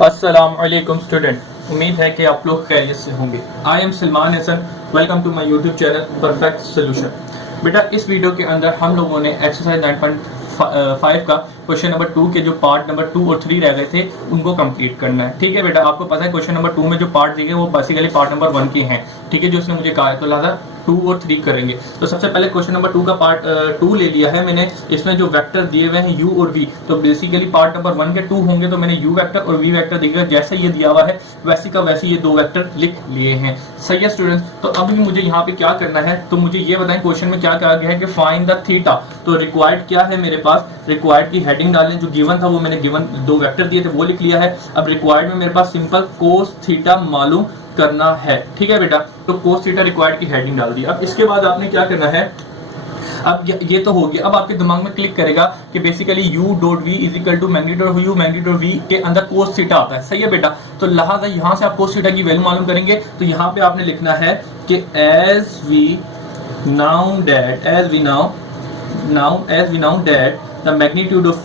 अस्सलाम वालेकुम स्टूडेंट, उम्मीद है कि आप लोग खैरियत से होंगे। I am Salman Hasan, welcome to my YouTube channel perfect solution. बेटा, इस वीडियो के अंदर हम लोगों ने एक्सरसाइज 9.5 का क्वेश्चन नंबर 2 के जो पार्ट नंबर 2 और 3 रह गए थे उनको कंप्लीट करना है। ठीक है बेटा, आपको पता है क्वेश्चन नंबर 2 में जो पार्ट दिए वो बेसिकली पार्ट नंबर 1 के हैं। ठीक है, जो उसने मुझे कहा है, तो लिहाजा 2 और 3 करेंगे। तो सबसे पहले क्वेश्चन नंबर 2 का पार्ट 2 ले लिया है मैंने। इसमें जो वेक्टर दिए हुए हैं u और v, तो बेसिकली पार्ट नंबर 1 के 2 होंगे, तो मैंने u वेक्टर और v वेक्टर देखिएगा जैसे ये दिया हुआ है वैसे का वैसे ये दो वेक्टर लिख लिए हैं। सही है स्टूडेंट्स, तो अभी मुझे यहाँ पे क्या करना है, तो मुझे ये बताएं क्वेश्चन में क्या कहा गया है कि फाइंड द थीटा। तो रिक्वायर्ड क्या है मेरे पास, रिक्वायर्ड की हेडिंग डालें, जो गिवन था वो मैंने गिवन दो वेक्टर दिए थे वो लिख लिया है। अब रिक्वायर्ड में मेरे पास सिंपल कोस थीटा मालूम करना है। ठीक है बेटा, तो कोस थीटा रिक्वायर्ड की हेडिंग डाल दी। अब इसके बाद आपने क्या करना है, अब ये तो हो गया। अब आपके दिमाग में क्लिक करेगा कि basically u dot v is equal to magnitude of u magnitude of v के अंदर कोस थीटा आता है। सही है बेटा, तो लिहाजा यहां से आप कोस थीटा की वैल्यू मालूम करेंगे। तो यहां पे आपने लिखना है कि as we know that the magnitude of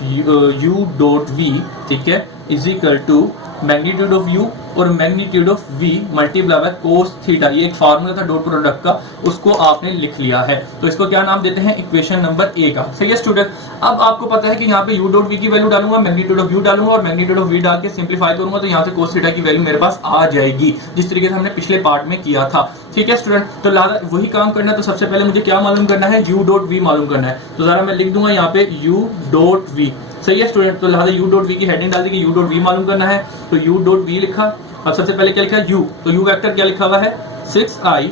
u dot v, ठीक है, is equal to magnitude of u और magnitude of v multiply by cos theta. ये एक फार्मूला था डॉट प्रोडक्ट का, उसको आपने लिख लिया है। तो इसको क्या नाम देते हैं, इक्वेशन नंबर ए का। सही है स्टूडेंट, अब आपको पता है कि यहाँ पे u डॉट v की वैल्यू डालूंगा, मैग्नीट्यूड ऑफ u डालूंगा और मैग्नीट्यूड ऑफ v डाल के सिंप्लीफाई करूंगा, तो यहाँ से कोस थीटा की वैल्यू मेरे पास आ जाएगी, जिस तरीके से हमने पिछले पार्ट में किया था। ठीक है स्टूडेंट, तो लिहाजा वही काम करना है। तो सबसे पहले मुझे क्या मालूम करना है, u डॉट v मालूम करना है। तो जरा मैं लिख दूंगा यहाँ पे u डॉट v। सही है स्टूडेंट, तो लिहाजा u डॉट v की हेडिंग डाल दी कि u डॉट v मालूम करना है। तो u डॉट v लिखा। अब सबसे पहले क्या लिखा है, u, तो u वेक्टर क्या लिखा हुआ है, 6i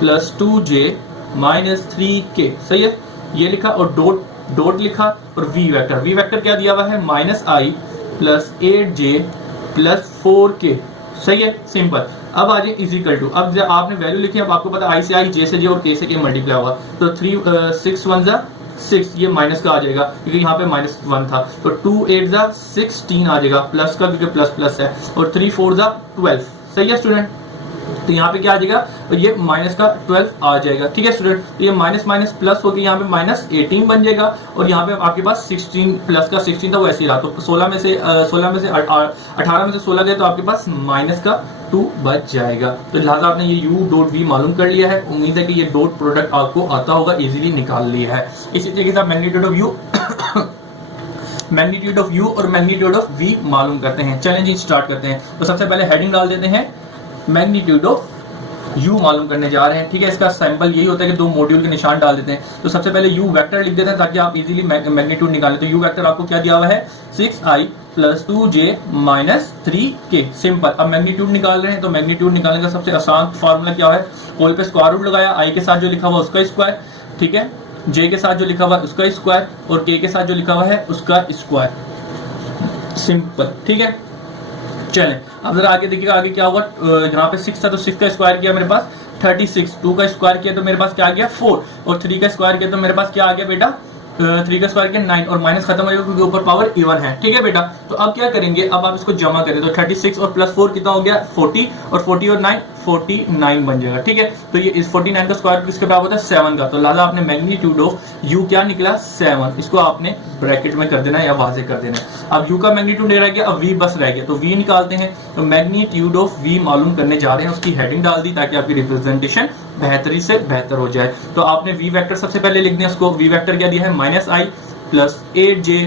plus 2j minus 3k। सही है, ये लिखा और डॉट लिखा और v वेक्टर क्या दिया हुआ है, minus i plus 8j plus 4k। सही है, सिंपल। अब आ जाए इजिकल टू, अब जब आपने वैल्यू लिखी, अब आपको पता i से i, j से j और k से k मल्टीप्लाई होगा, तो 6 1 जा 6, ये माइनस का आ जाएगा क्योंकि यहाँ पे -1 था। तो 2 8 जा 16 आ जाएगा, प्लस का क्योंकि प्लस प्लस है, और 3 4 जा 12। सही है स्टूडेंट, तो यहाँ पे क्या आ जाएगा, तो ये माइनस का 12 आ जाएगा। ठीक है स्टूडेंट, तो ये माइनस माइनस प्लस होकर यहाँ पे -18 बन जाएगा, और यहाँ पे आपके पास 16 प्लस का 16 था वो ऐसे ही रहा। तो 18 में से 16 गए तो आपके पास माइनस का 2 बच जाएगा। तो लिहाजा आपने ये u डॉट v मालूम कर लिया है। उम्मीद है कि ये डॉट प्रोडक्ट आपको आता होगा, इजीली निकाल लिया है। इसी तरीके से magnitude of u magnitude of u और मैग्नीट्यूड ऑफ v मालूम करते हैं। चैलेंजिंग स्टार्ट करते हैं। तो सबसे पहले हेडिंग डाल देते हैं, मैग्नीट्यूड ऑफ u मालूम करने जा रहे हैं। ठीक है, इसका सैंपल यही होता है कि दो मॉड्यूल के निशान डाल देते हैं। तो सबसे पहले u वेक्टर लिख देते हैं ताकि आप इजीली मैग्नीट्यूड निकालें। तो u वेक्टर आपको क्या दिया हुआ है, 6i plus 2j minus 3k। Simple. अब मैग्नीट्यूड निकाल रहे हैं, तो मैग्नीट्यूड निकालने का सबसे आसान फॉर्मूला क्या है, होल पे स्क्वायर रूट लगाया, i के साथ जो लिखा हुआ उसका स्क्वायर, ठीक है, j के साथ जो लिखा हुआ उसका स्क्वायर और k के साथ जो लिखा हुआ है उसका स्क्वायर। सिंपल। ठीक है, चलें अब जरा आगे देखिएगा, आगे क्या हुआ, यहाँ पे 6 था तो 6 का स्क्वायर किया मेरे पास 36, 2 का स्क्वायर किया तो मेरे पास क्या आ गया 4, और 3 का स्क्वायर किया तो मेरे पास क्या आ गया बेटा, 3 का स्क्वायर किया 9, और माइनस खत्म हो जाएगा क्योंकि ऊपर पावर इवन है। ठीक है बेटा, तो अब क्या करेंगे, अब आप इसको जमा करें तो 36 और प्लस 4 कितना हो गया 40, और 40 और 9 49 बन जाएगा। ठीक है, तो ये इस 49 का स्क्वायर किसके बराबर होता है, 7 का। तो लिहाजा आपने मैग्नीट्यूड ऑफ u क्या निकला 7, इसको आपने ब्रैकेट में कर देना या वाजे कर देना। अब u का मैग्नीट्यूड रह गया, अब v बस रह गया, तो v निकालते हैं। तो मैग्नीट्यूड ऑफ v मालूम करने जा रहे हैं, उसकी हेडिंग डाल दी ताकि आपकी रिप्रेजेंटेशन बेहतरी से बेहतर हो जाए। तो आपने v वेक्टर सबसे पहले लिख दिया, उसको v वेक्टर क्या दिया है, -i plus 8j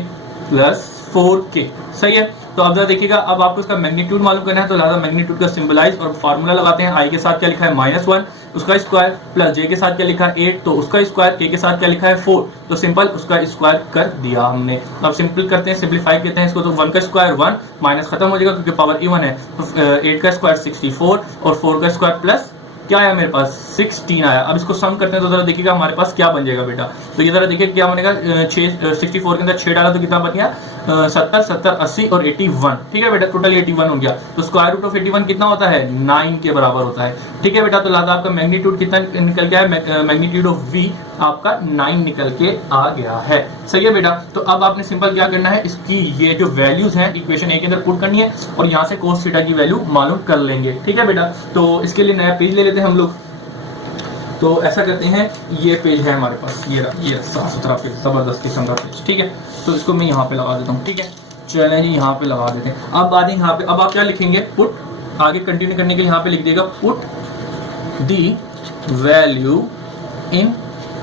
plus 4k। सही है, तो अब जरा देखिएगा, अब आपको इसका मैग्नीट्यूड मालूम करना है। तो लिहाजा मैग्नीट्यूड का सिंबलाइज और फार्मूला लगाते हैं। i के साथ क्या लिखा है -1 उसका स्क्वायर, प्लस j के साथ क्या लिखा है 8 तो उसका स्क्वायर, k के साथ क्या लिखा है 4 तो सिंपल उसका स्क्वायर कर दिया हमने। अब सिंपल करते हैं, सिंप्लीफाई करते हैं इसको। तो 1 का स्क्वायर 1, माइनस खत्म हो जाएगा क्योंकि पावर इवन है। तो 8 का स्क्वायर 64 और 4 का स्क्वायर प्लस क्या आया मेरे पास 16 आया। अब इसको सम करते हैं तो जरा देखिएगा हमारे पास क्या बन जाएगा बेटा। तो ये जरा देखिए क्या बनेगा, 64 के अंदर 6 डाला तो कितना बन गया 70 70 80 और 81। ठीक है बेटा, टोटल 81 हो गया। तो स्क्वायर रूट ऑफ 81 कितना होता है, 9 के बराबर होता है। ठीक है बेटा, तो लिहाजा आपका मैग्नीट्यूड कितना निकल गया है, मैग्नीट्यूड ऑफ v आपका 9 निकल के आ गया है। सही है बेटा, तो अब आपने सिंपल क्या करना है, इसकी ये जो वैल्यूज हैं इक्वेशन ए के अंदर पुट करनी है और यहाँ से कोस थीटा की वैल्यू मालूम कर लेंगे। ठीक है बेटा, तो इसके लिए नया पेज ले लेते हैं हम लोग। तो ऐसा करते हैं, ये पेज है हमारे पास, ये साफ सुथरा पेज, जबरदस्त किस्म का पेज। ठीक है, तो इसको मैं यहाँ पे लगा देता हूँ। ठीक है, चलें जी यहाँ पे लगा देते हैं। अब आ जाए यहाँ पे, अब आप क्या लिखेंगे, पुट, आगे कंटिन्यू करने के लिए यहाँ पे लिख देगा put the value in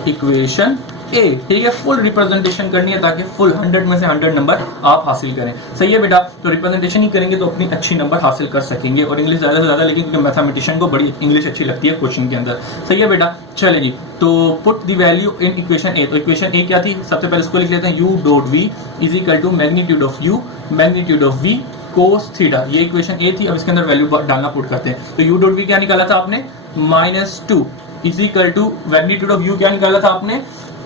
equation A, ठीक है। फुल रिप्रेजेंटेशन करनी है ताकि फुल 100 में से 100 नंबर आप हासिल करें। सही है बेटा, तो रिप्रेजेंटेशन ही करेंगे तो अपनी अच्छी नंबर हासिल कर सकेंगे। और इंग्लिश ज्यादा से ज्यादा, लेकिन क्योंकि मैथमेटिशियन को बड़ी इंग्लिश अच्छी लगती है क्वेश्चन के अंदर। सही है बेटा, चले जी। तो put the value in equation A, तो इक्वेशन ए क्या थी, सबसे पहले इसको लिख लेते हैं, u dot v is equal to magnitude of u magnitude of v cos theta. ये इक्वेशन ए थी। अब इसके अंदर वैल्यू डालना पुट करते हैं। तो u डॉट v क्या निकाला था आपने, -2 is equal to magnitude of u क्या निकाला था आपने,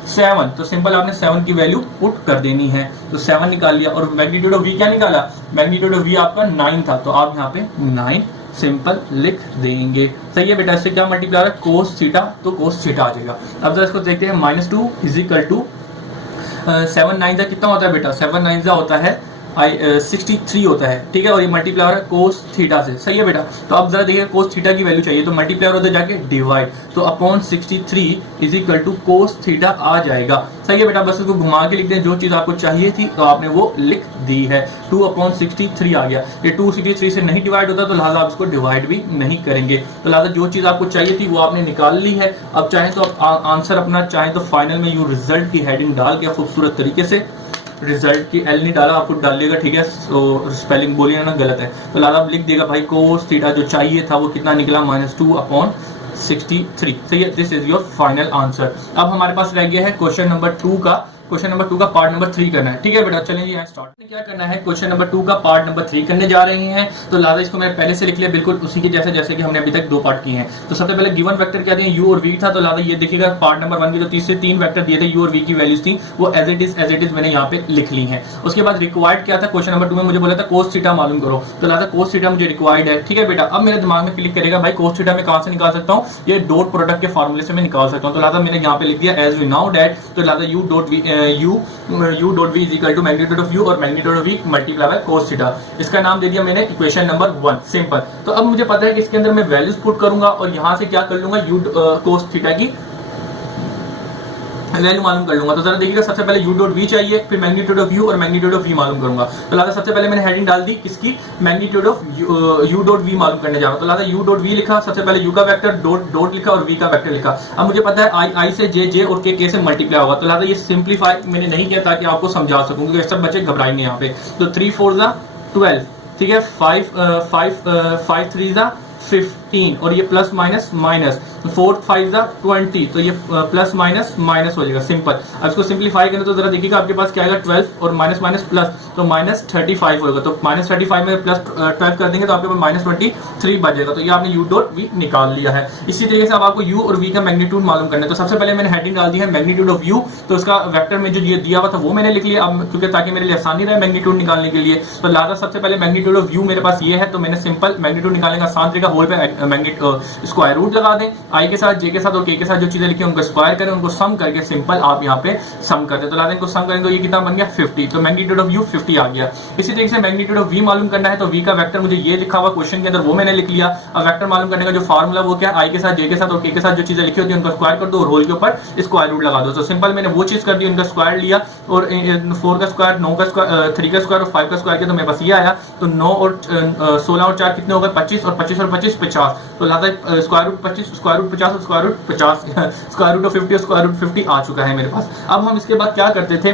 7। तो सिंपल आपने 7 की वैल्यू पुट कर देनी है। तो 7 निकाल लिया। और मैग्नीट्यूड ऑफ v क्या निकाला, मैग्नीट्यूड ऑफ v आपका 9 था, तो आप यहाँ पे 9 सिंपल लिख देंगे। सही है बेटा, इससे क्या मल्टीप्लाई है, कोस थीटा, तो कोस थीटा आ जाएगा। अब जरा इसको देखते हैं, -2 इज इक्वल टू 7 9 का कितना होता है बेटा, 7 9 का होता है 63 होता है, ठीक है। और ये मल्टीप्लाई हो रहा है कोस थीटा से। सही है बेटा, तो अब जरा देखिए कोस थीटा की वैल्यू चाहिए, तो मल्टीप्लाई होता है जाके डिवाइड, तो upon 63 is equal to cos theta आ जाएगा। सही है बेटा, बस इसको घुमा के लिखते हैं, जो चीज आपको चाहिए थी तो आपने वो लिख दी है। 2/63 आ गया। ये 263 से नहीं डिवाइड होता, तो लिहाजा आप इसको डिवाइड भी नहीं करेंगे। तो लिहाजा जो चीज आपको चाहिए थी वो आपने निकाल ली है। अब चाहे तो आप आंसर अपना, चाहे तो फाइनल में यू रिजल्ट की हेडिंग डाल के खूबसूरत तरीके से, रिजल्ट की एल नहीं डाला, आपको डाल लेगा, ठीक है। तो स्पेलिंग बोलिए ना गलत है, तो लाला आप लिख देगा भाई कोस थीटा जो चाहिए था वो कितना निकला, -2/63। सही है, this is your final answer. अब हमारे पास रह गया है क्वेश्चन नंबर 2 का, क्वेश्चन नंबर 2 का पार्ट नंबर 3 करना है, ठीक है बेटा। चलें जी, स्टार्ट क्या करना है, क्वेश्चन नंबर 2 का पार्ट नंबर 3 करने जा रहे हैं। तो लादा इसको मैंने पहले से लिख लिया, बिल्कुल उसी के जैसे कि हमने अभी तक 2 पार्ट किए हैं। तो सबसे पहले गिवन वेक्टर क्या दिए, u और v था। तो लादा ये देखिएगा पार्ट नंबर 1 के जो 30 से 3 वेक्टर दिए थे, u और v की वैल्यूज थी, वो एज इट इज मैंने यहाँ पे लिख ली है। उसके बाद रिक्वायर्ड क्या था, क्वेश्चन नंबर 2 में मुझे बोला था कोस थीटा मालूम करो। तो लादा कोस थीटा मुझे रिक्वायर्ड है, ठीक है बेटा। अब मेरे दिमाग में क्लिक करेगा भाई कोस थीटा में कहां से निकाल सकता हूँ, ये डॉट प्रोडक्ट के फॉर्मूले से मैं निकाल सकता हूँ। तो लादा मैंने यहाँ पे लिख दिया एज वी नाउ डैट, तो लादा u dot v is equal to magnitude of u और magnitude of v multiply by cos theta. इसका नाम दे दिया मैंने इक्वेशन नंबर 1, सिंपल। तो अब मुझे पता है कि इसके अंदर मैं वैल्यूज पुट करूंगा और यहां से क्या कर लूंगा, u कोस थीटा की वैल्यू मालूम कर लूंगा। तो जरा देखिएगा, सबसे पहले u डॉट v चाहिए, फिर मैग्नीट्यूड ऑफ u और मैग्नीट्यूड ऑफ v मालूम करूंगा। तो लादा सबसे पहले मैंने हेडिंग डाल दी किसकी, magnitude of u dot v मालूम करने जा रहा हूं। तो लादा u डॉट v लिखा, सबसे पहले u का वेक्टर डॉट लिखा और v का वेक्टर लिखा। अब मुझे पता है i से j और k से मल्टीप्लाई होगा। तो लादा ये सिंप्लीफाई मैंने नहीं किया ताकि आपको समझा सकूं, क्योंकि सब बच्चे घबराएंगे यहाँ पे। तो 3 4 12, ठीक है, 5 3 15 और ये प्लस माइनस माइनस, 4 5 20, तो ये प्लस माइनस माइनस हो जाएगा, सिंपल। अब इसको सिंप्लीफाई करें तो जरा देखिएगा आपके पास क्या आएगा, 12 और माइनस माइनस प्लस, तो -35 होगा। तो -35 में प्लस 12 कर देंगे तो आपके पास -23 बचेगा। तो ये आपने u डॉट v निकाल लिया है। इसी तरीके से अब आपको u और v का मैग्नीट्यूड मालूम करना है। तो सबसे पहले मैंने हेडिंग डाल दी है मैग्नीट्यूड ऑफ u, तो उसका वेक्टर में जो ये दिया हुआ था वो मैंने लिख लिया। अब क्योंकि ताकि मेरे लिए आसानी रहे मैग्नीट्यूड निकालने के लिए, तो लादा सबसे पहले मैग्नीट्यूड ऑफ u मेरे पास ये है, तो मैंने सिंपल मैग्नीट्यूड निकालने का आसान तरीका, होल पे स्क्वायर रूट लगा दें, i के साथ, j के साथ और k के साथ जो चीजें लिखी उनको स्क्वायर करें, उनको सम करके सिंपल आप यहाँ पे सम कर दें। तो लादा इनको सम करेंगे तो ये कितना बन गया, 50। तो मैग्नीट्यूड ऑफ u 50 आ गया। इसी तरीके से मैग्नीट्यूड ऑफ v मालूम करना है, तो v का वेक्टर मुझे ये लिखा हुआ क्वेश्चन के अंदर वो मैंने लिख लिया। अब वेक्टर मालूम करने का जो फार्मूला वो क्या, i के साथ, j के साथ और k के साथ जो चीजें लिखी होती है उनको स्क्वायर कर दो और होल के ऊपर स्क्वायर रूट लगा दो। तो सिंपल मैंने वो चीज कर दी, उनका स्क्वायर लिया और 4 का स्क्वायर, 9 का स्क्वायर, 3 का स्क्वायर और 5 का स्क्वायर किया, तो मेरे पास ये आया। तो 9 और 16 और 4 कितने हो गए, 25 और 25 और 25 50। तो लादा स्क्वायर रूट 25, स्क्वायर रूट 50 और square root 50, square root of 50 और स्क्वायर रूट 50 आ चुका है मेरे पास। अब हम इसके बाद क्या करते थे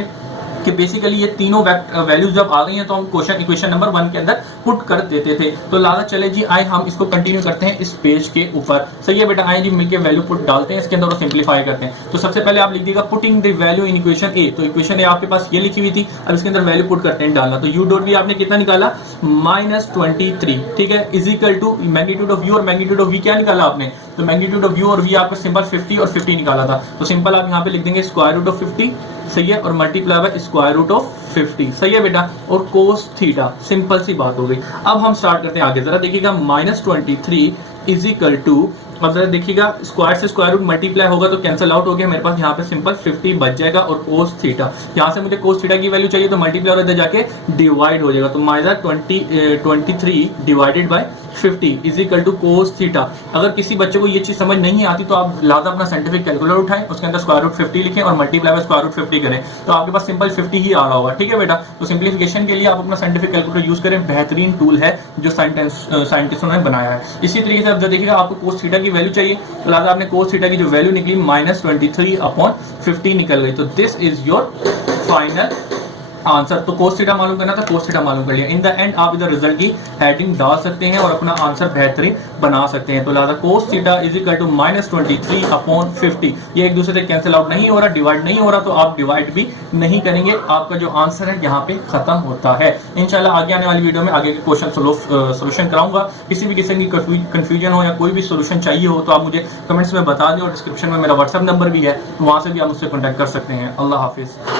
कि बेसिकली ये तीनों वैल्यूज जब आ गई हैं तो हम क्वेश्चन इक्वेशन नंबर 1 के अंदर पुट कर देते थे। तो लादा चले जी, आए हम इसको कंटिन्यू करते हैं इस पेज के ऊपर। सही है बेटा, आए जी मिलके वैल्यू पुट डालते हैं इसके अंदर और सिंप्लीफाई करते हैं। तो सबसे पहले आप लिख दीजिएगा putting the value in equation A. तो इक्वेशन ए आपके पास ये लिखी हुई थी, अब इसके अंदर वैल्यू पुट करते हैं डालना। तो u डॉट v आपने कितना निकाला, -23, ठीक है, is equal to magnitude of u और मैग्नीट्यूड ऑफ v क्या निकाला आपने, तो मैग्नीट्यूड ऑफ u और v आपको सिंपल 50 और 50 निकाला था। तो सिंपल आप यहाँ पे लिख देंगे स्क्वायर रूट ऑफ 50, सही है, और multiply by square root of 50, सही है बेटा, और कोस थीटा, सिंपल सी बात हो गई। अब हम स्टार्ट करते हैं आगे, जरा देखिएगा, -23 इज इक्वल टू अब जरा देखिएगा, स्क्वायर से स्क्वायर रूट मल्टीप्लाई होगा तो कैंसिल आउट हो गया, मेरे पास यहाँ पे सिंपल 50 बच जाएगा। और कोस थीटा, यहाँ से मुझे कोस थीटा की वैल्यू चाहिए तो मल्टीप्लाई और इधर जाके डिवाइड हो जाएगा, तो minus 23 divided by 50 is equal to cos theta. अगर किसी बच्चे को ये चीज समझ नहीं आती तो आप लादा अपना साइंटिफिक कैलकुलेटर उठाएं, उसके अंदर स्क्वायर रूट 50 लिखें और मल्टीप्लाई बाय स्क्वायर रूट 50 करें, तो आपके पास सिंपल 50 ही आ रहा होगा। ठीक है बेटा, तो सिंप्लीफिकेशन के लिए आप अपना साइंटिफिक कैलकुलेटर यूज करें, बेहतरीन टूल है जो साइंटिस्टों ने बनाया है। इसी तरीके से अब जब देखिएगा आपको कोस थीटा की वैल्यू चाहिए, तो लादा आपने कोस थीटा की जो वैल्यू निकली माइनस 23/50 निकल गई, तो this is your final answer. तो कोस थीटा मालूम करना था, कोस थीटा मालूम कर लिया। इन द एंड आप इधर रिजल्ट की हेडिंग डाल सकते हैं और अपना आंसर बेहतरीन बना सकते हैं। तो लिहाजा cos theta is equal to minus 23/50। ये एक दूसरे से कैंसिल आउट नहीं हो रहा, डिवाइड नहीं हो रहा, तो आप डिवाइड भी नहीं करेंगे, आपका जो आंसर है यहाँ पे खत्म होता है। इंशाल्लाह आगे आने वाली वीडियो में आगे के क्वेश्चन सोल्यूशन कराऊंगा। किसी भी किस्म की कंफ्यूजन हो या कोई भी सोल्यूशन चाहिए हो तो आप मुझे कमेंट्स में बता दें, और डिस्क्रिप्शन में मेरा व्हाट्सएप नंबर भी है, वहां से भी आप मुझसे कॉन्टैक्ट कर सकते हैं। अल्लाह हाफिज।